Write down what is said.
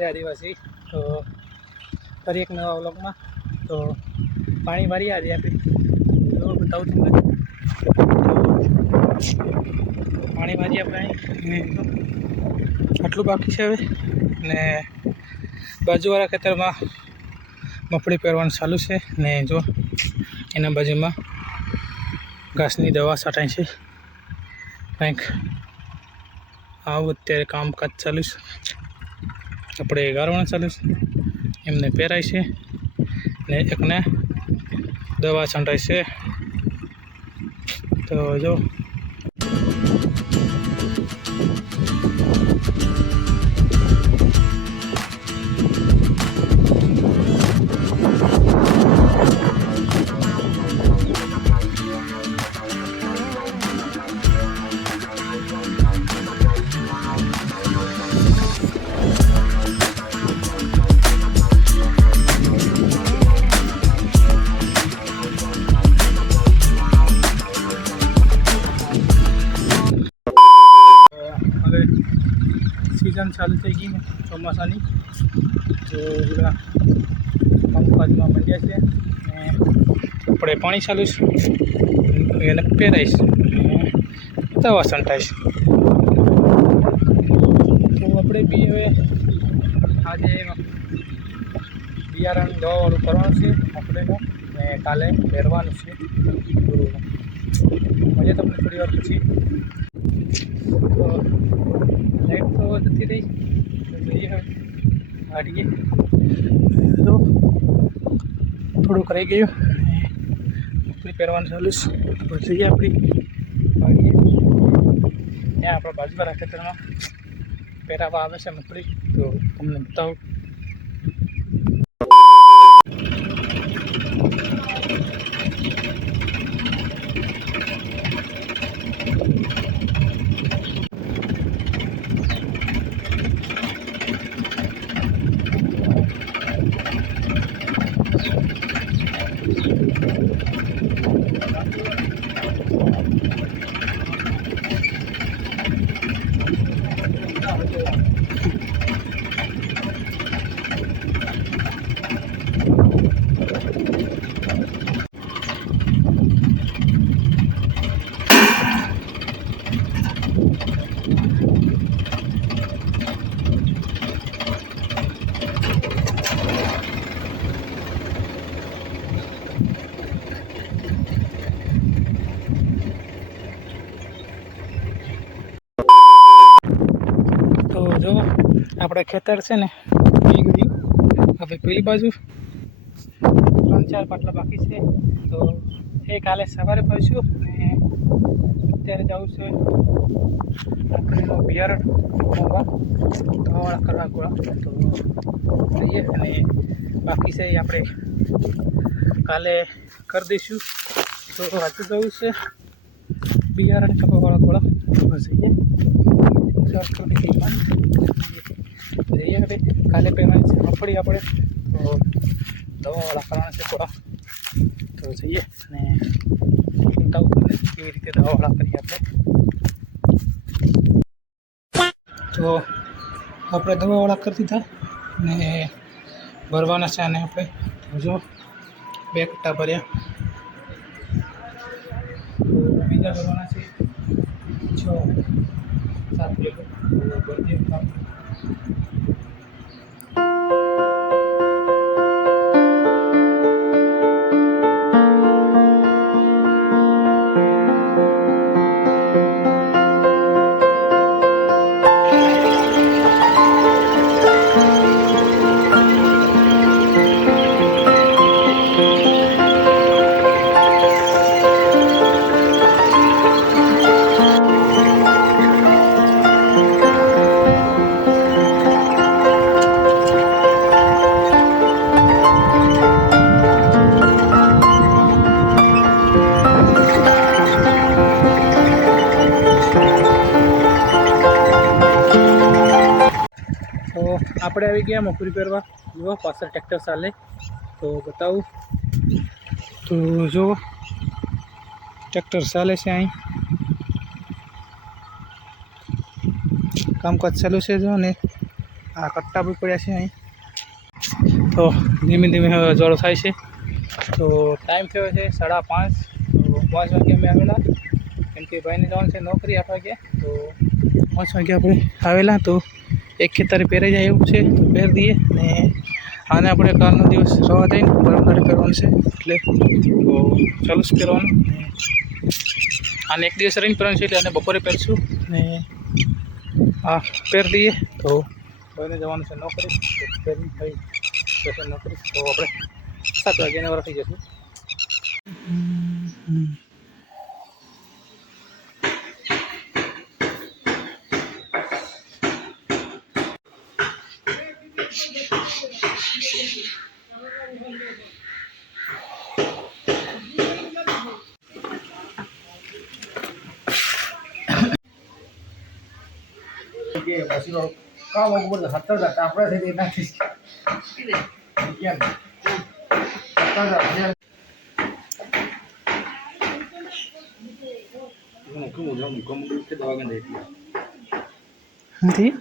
જય આદિવાસી। તો ફરી એક નવા વ્લોગમાં તો પાણી ભરી આજે આપણે જો બતાવું તમને પાણી ભરી આપણે આટલું બાકી છે હવે ને બાજુવાળા ખેતરમાં મગફળી પહેરવાનું ચાલુ છે ને જો એના બાજુમાં ઘાસની દવા છાંટાય છે કંઈક આવું અત્યારે કામકાજ ચાલુ છે આપણે ગાળવાનું ચાલુ છે એમને પહેરાય છે ને એકને દવા છંટાય છે તો જો सीजन चालू थी गई ने ચોમાસાની तो બધા કામકાજમાં મંડ્યા છે ને આપણે પાણી ચાલુ છે એને પહેરાઈશ દવા છંટાઈશ તો આપણે બી હવે આજે બિયારણ દવાવાળું કરવાનું છે મગફળીનું ને કાલે પહેરવાનું છે તો મળીએ તમને થોડી વાર પછી તો લાઈટ તો જતી રહી જોઈએ હવે ગાડીએ તો થોડુંક રહી ગયું મગફળી પહેરવાનું ચાલુ છે જઈએ આપણી ગાડીએ ત્યાં આપણા બાજુવાળા ખેતરમાં પહેરાવા આવે છે મગફળી તો તમને બતાવું જો આપણે ખેતર છે ને પી ગયું હવે પેલી બાજુ 3-4 પાટલા બાકી છે તો એ કાલે સવારે ભરીશું ને અત્યારે જવું છે મગફળીનું બિયારણ દવાવાળા કરવા ગોળા તો જઈએ અને બાકી છે એ આપણે કાલે કરી દઈશું તો આજે જવું છે બિયારણ કપાવાળા ગોળા બસ જઈએ જઈએ હવે કાલે પહેરવાની છે મગફળી આપણે તો દવાવાળા કરવાના છે થોડા તો જઈએ અને બતાવું તમને કેવી રીતે દવાવાળા કરીએ આપણે તો આપણે દવાવાળા કરી દીધા ને ભરવાના છે અને આપણે જો 2 કટ્ટા ભર્યા તો બીજા ભરવાના છે 6-7 કિલો ભરી દઈએ આપણે આવી ગયા મગફળી પહેરવા જો પાછળ ટ્રેક્ટર ચાલે તો બતાવું તો જો ટ્રેક્ટર ચાલે છે અહીં કામકાજ ચાલુ છે જો ને આ કટ્ટા બી પડ્યા છે અહીં. તો ધીમે ધીમે હવે જોડો થાય છે. તો ટાઈમ થયો છે 5:30. તો 5 વાગે અમે આવેલા, કેમ કે ભાઈને જવાનું છે નોકરી 8 વાગે. તો 5 વાગે આપણે આવેલા. તો એક ખેતરે પહેરાઈ જાય એવું છે, તો પહેરી દઈએ. ને આને આપણે કાલનો દિવસ રવા દઈને ગરમ પાણી પહેરવાનું છે, એટલે તો ચાલુ જ પહેરવાનું. ને આને એક દિવસ રહીને પહેરવાનું છે, એટલે આને બપોરે પહેરશું. ને આ પહેરી દઈએ. તો ભાઈને જવાનું છે નોકરી, તો પહેરીને ભાઈ જશે નોકરી. તો આપણે 7 વાગ્યાને વાર થઈ જશું. પછી કામ ઉપર 70,000 આપણે થઈ નાખી નથી.